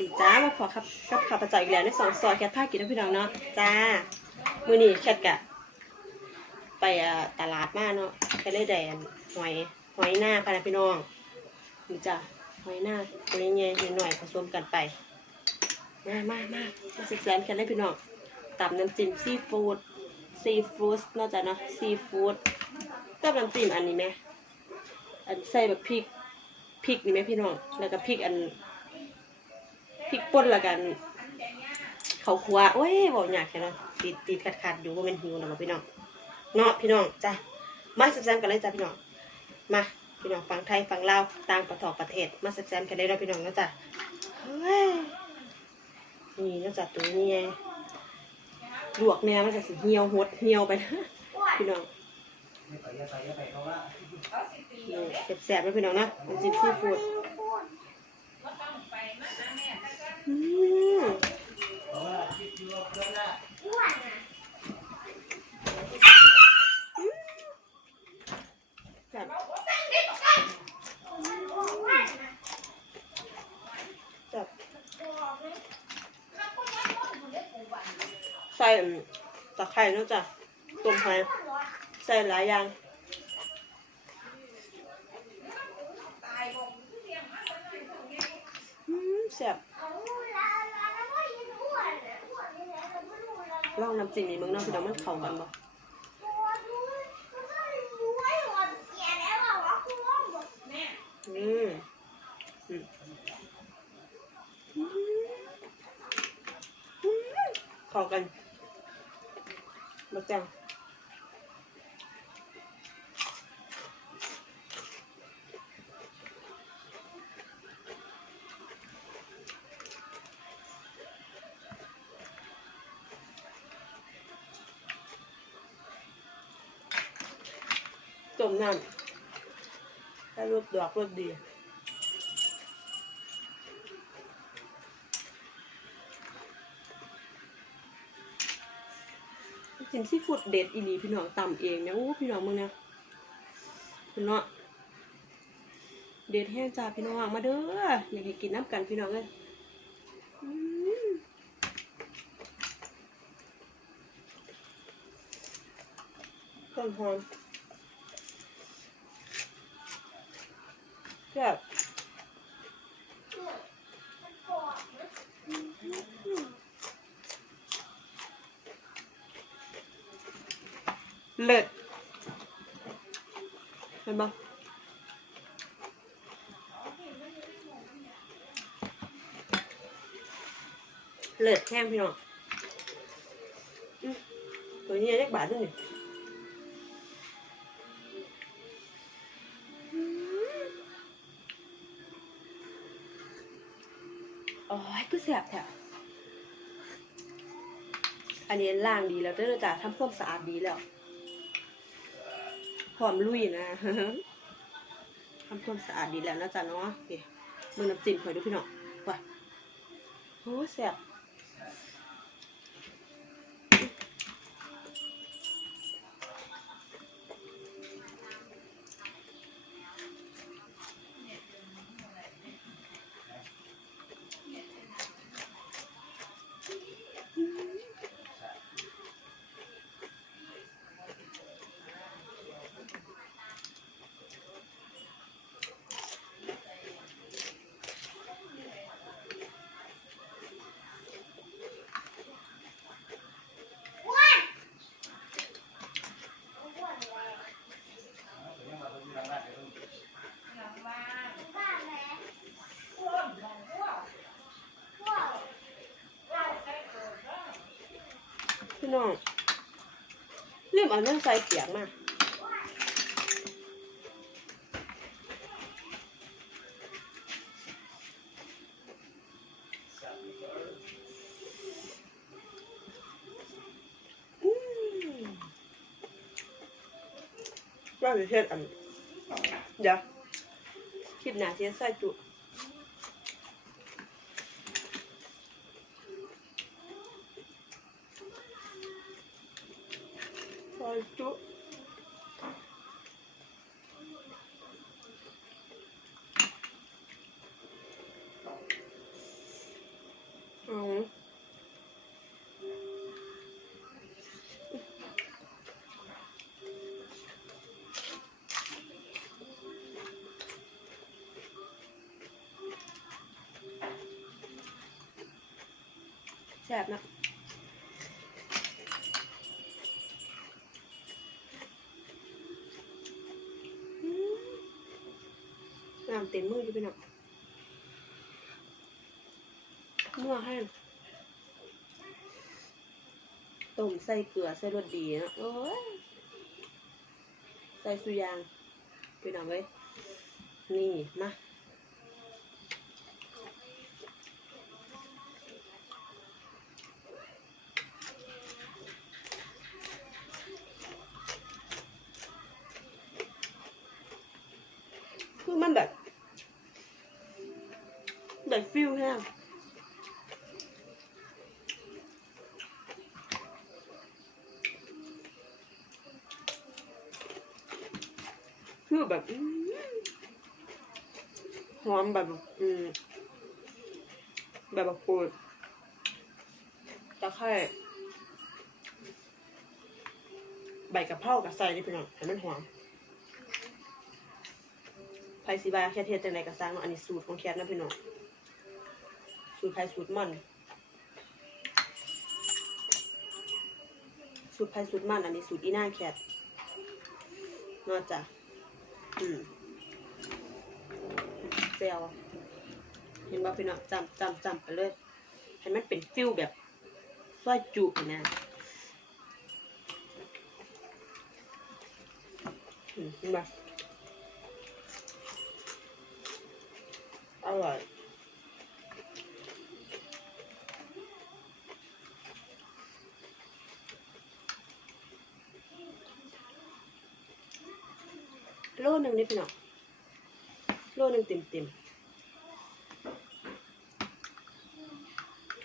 ดีจ้ามาขอครับกับข้าพเจ้าอีกแล้วในสองซอยแคทผ้ากินนะพี่น้องเนาะจ้ามือนี้แคทกะ ไปตลาดมาเนาะไปเลยแดนหอยหอยหน้าพะนะพี่น้องนี่จ้ะหอยหน้าตัวนี้ใหญ่หน่อยผสมกันไปมามามามาสิแซมแค่ได้พี่น้องตำน้ำจิ้มซีฟู้ดซีฟู้ดเนาจะเนาะซีฟู้ดกับน้ำจิ้มอันนี้ไหมอันใส่แบบพริกพริกนี่ไหมพี่น้องแล้วก็พริกอัน พริกป่นละกัน เขาวครัวโอ้ยบอกอยากแค่นั้นติดติดขัดขัดอยู่ว่าเป็นหิวนะพี่น้องเนาะพี่น้องจ้ะมาแซมๆกันเลยจ้ะพี่น้องมาพี่น้องฟังไทยฟังลาวต่างประทอกประเทศ มาแซมๆกันเลยเนาะพี่น้องนะจ้ะเฮ้ยนี่นะจ้ะตัวนี้ไงลวกแม่มันจะสิเหี่ยวหดเหี่ยวไปนะพี่น้องนี่แสบๆนะพี่น้องนะมันจิ้มซีฟู้ดอืมแซ่บแซ่บใส่อืม ตะไคร้เนาะจ้ะต้มไข่ใส่หลายอย่างแซ่บลองน้ำจิ้มนี่มึงเนาะพี่น้องมันเข้ากันบ่ มน้ำให้รสดอกรสดีกินซีฟู้ดเด็ดอีหลีพี่น้องตำเองเนี่ยโอ้พี่น้องมึงเนี่ยพี่น้องเด็ดแห้งจ้าพี่น้องมาเด้ออยากให้กินน้ำกันพี่น้องเลยอืมต้นหอม แซ่บเลิศเห็นปะเลิศแห้งพี่น้องอืมตัวนี้เล็กบาทด้วย โอ้ยก็แสบแถวอันนี้ล้างดีแล้วเด้อจ้ะทำความสะอาดดีแล้วหอมลุยนะทำความสะอาดดีแล้วนะจ๊ะเนาะโอเคมือน้ำจิ้มคอยดูพี่น้องว่ะโอ้แสบ พี่น้องเรื่องเอาเรื่อใส่เปียกมาว่าจะเฮ็ดอันเดี๋ยวคลิปหน้าเทียใส่จุ ใส่จุ ซ่บนะอืมน้ำเต็มมืออยู่พี่น้องนัวแห้งต้มใส่เกลือใส่รสดีนะโอ้ยใส่สุยางพี่น้องเว้ยนี่มา มันแบบแบบฟิลแห้งคือแบบหอมแบบอืมแบบแบบปูดตะไคร้ใบกะเพรากับใส่นี่พี่น้องให้มันหอม ไผสิบาแค่เทศจังไดก็สร้างเนาะอันนี้สูตรของแคทนะพี่น้องสูตรไผสูตรมันสูตรไผสูตรมันอันนี้สูตรอีน่าแคทนอกจากอืมเจลเห็นว่าพี่น้องจำจำจำไปเลยให้มันเป็นฟิลแบบซอยจุนะอืมเห็นปะ อร่อยโลหนึ่งนี่พี่น้องโลหนึ่งเต็มเต็ม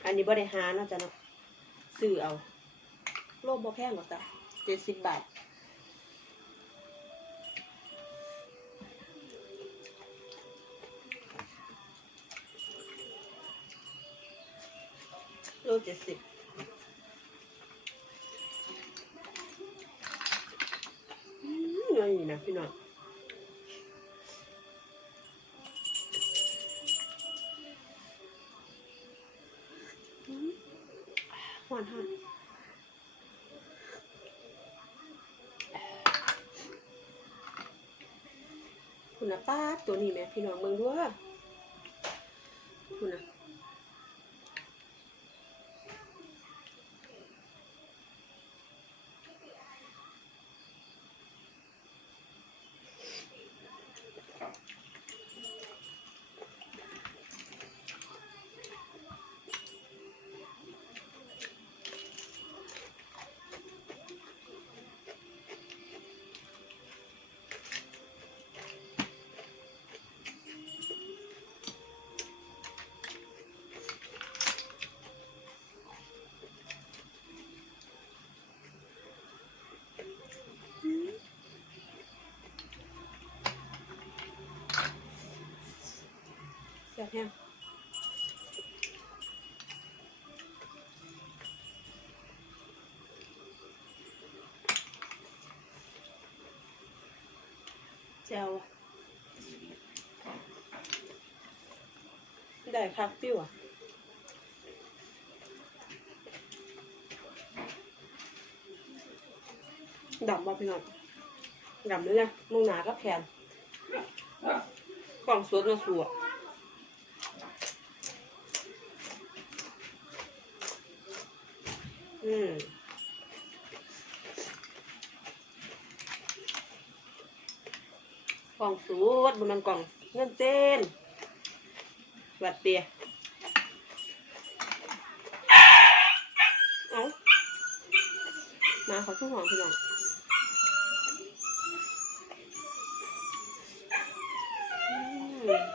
อันนี้บริหารนาะจ๊ะเนาะซื้อเอา โลบ่แพงหรอกจ้ะเจ็ดสิบบาท โลเจ็ดสิบอืมนี่นะพี่น้องหวานหอนคุณป้าตัวนี้ไหมพี่น้องเมืองด้วยคุณนะ แจวได้คักฟิวะดำบ่พี่น้องดำเลยนะมึงหนาก็แผ่นกล่องสดมาสัวอืมกล่อง สูตรบนมันกล่องเงินเต้นหวัดเตียเอามาขอทุกหอมพี่น้องอืม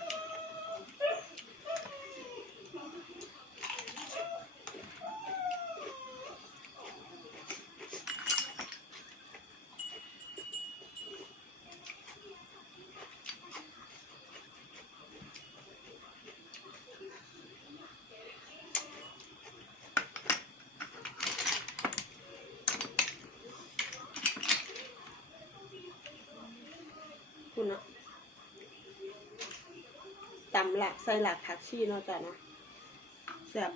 ลักใส่หลักทักชีเนาะจ้ะนะแซ่บ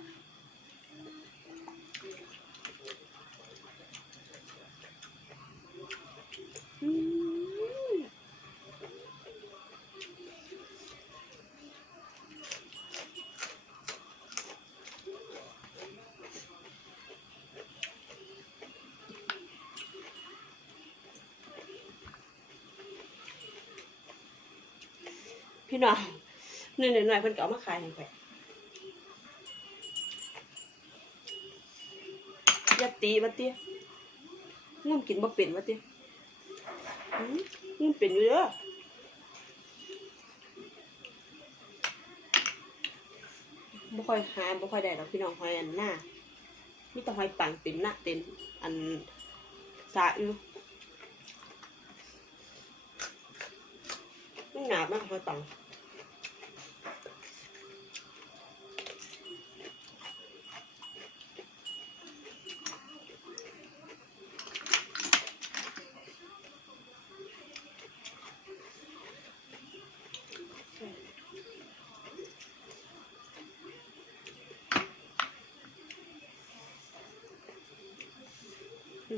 พี่น้อง หน่อยๆหน่อยเพิ่นก็เอามาขายให้ข่อยย่าตีบัดติงุ่มกินบ่เป็นบัดติอืมงุ่มเป็นอยู่เด้อบ่ค่อยหาบ่ค่อยได้ดอกพี่น้องหอยอันหน้ามีแต่หอยปังเต็มหน้าเต็มอันสาอยู่มันหนามากหอยปัง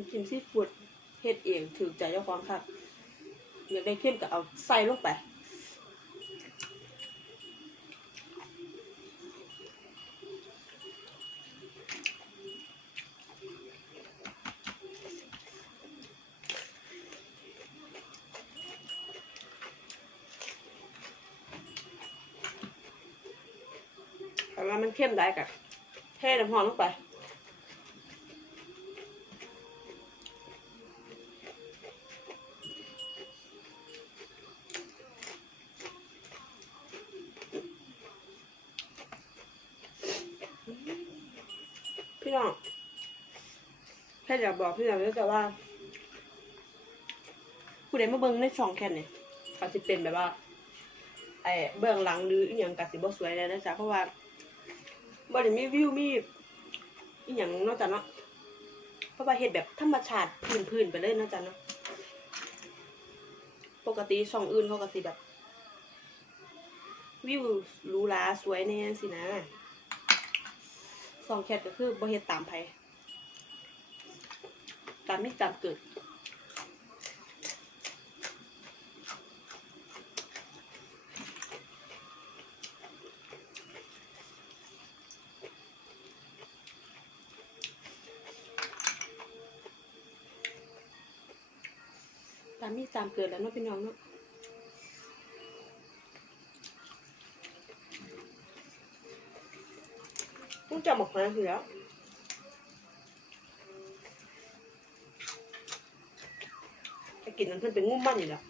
ำจิ้มซีฟู้ดเฮ็ดเองถือใจเจ้าของครับอยากได้เข้มก็เอาใส่ลงไปแต่ว่ามันเข้มได้กะเทน้ำหอมลงไป อยากบอกพี่น้องเลยแต่ว่าผู้ใดมาเบิ่งในช่องแค่เนี่ยก็สิเป็นแบบว่าไอ้เบื้องหลังหรืออีหยังก็สิบ่สวยแล้วนะจ๊ะเพราะว่าบ่ได้มีวิวมีอีหยังนอกจากเนาะเพราะว่าเฮ็ดแบบธรรมชาติพื้นๆไปเลยนะจ๊ะเนาะปกติช่องอื่นเขาก็สิแบบ วิวหรูหราสวยแน่สินะสองแคทก็คือบ่เฮ็ดตามไผ ตามมีตามเกิด ตามมีตามเกิดแล้วเนาะพี่น้องเนาะต้องจำออกมาคือแล้ว จะ กินนั้นเพิ่นเป็นงุ่มมันอยู่แล้ว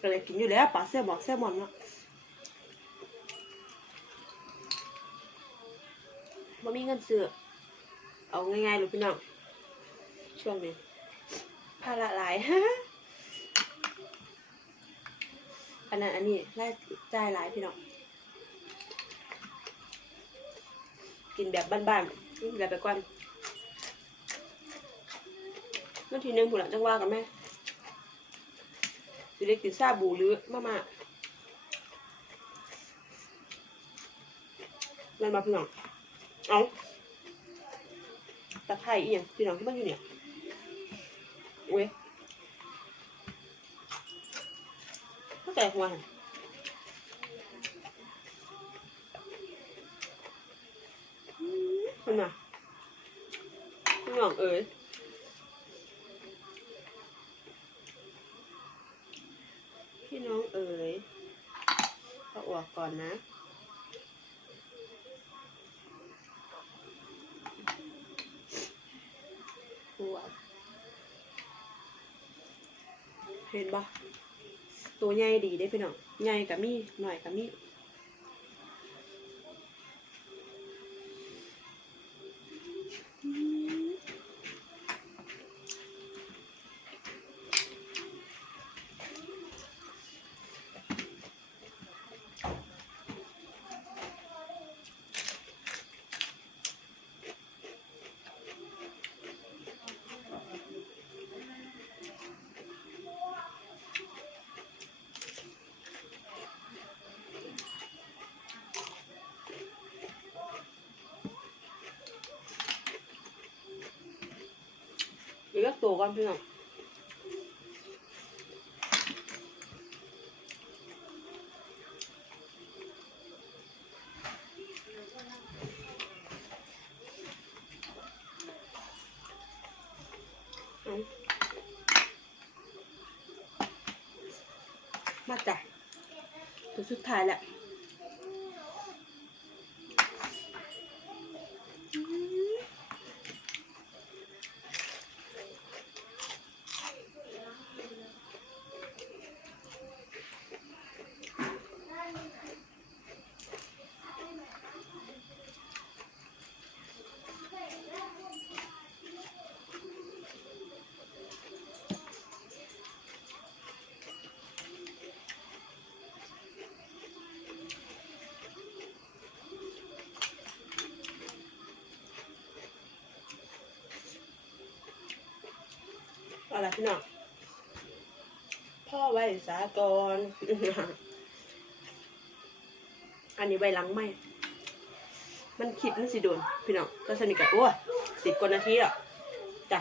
ก็เลยกินอยู่แล้วปลาแซ่บบอกแซ่บมอนเนาะบ่มีเงินซื้อเอาง่ายๆเลยพี่น้องช่วงนี้ภาระหลายอันนั้นอันนี้รายจ่ายหลายพี่น้องกินแบบบ้านๆ กินแบบไปก่อนเมื่อทีนึงผู้หลังจังว่ากันไหมสิได้กินซาบูหรือมาม่านั่นมาพี่น้องเอาตะไคร้อีหยังพี่น้องที่มันอยู่เนี่ยเว้ยเข้าใจหัวหั่น คนน่ะพี่น้องเอ๋ยพี่น้องเอ๋ยเอาออกก่อนนะหัวเห็นปะตัวใหญ่ดีได้พี่น้องใหญ่กับมีหน่อยกับมี เตก่อนพี่น้องมาจ้ะตัวสุดท้ายแหละ เอาละไรพี่น้องพ่อไว้สากรอันนี้ไว้หลังไหมมันคลิปมันสิโดน พี่น้องก็สนิทกับโอ้สิบกว่านาทีแล้วจ้ะ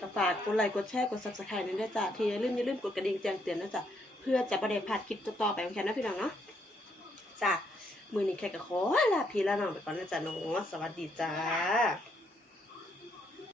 ก็ฝากกดไลค์กดแชร์กด subscribe นั่นด้วยจ้ะทีอย่าลืมอย่าลืมกดกระดิ่งแจ้งเตือนนะจ๊ะเพื่อจะประเดี๋ยวพลาดคลิปต่อไปของฉันนะพี่น้องเนาะจ้ะมือนี้แค่ก็ขอลาพี่ลาน้องไปก่อนนะจ๊ะน้องสวัสดีจ้า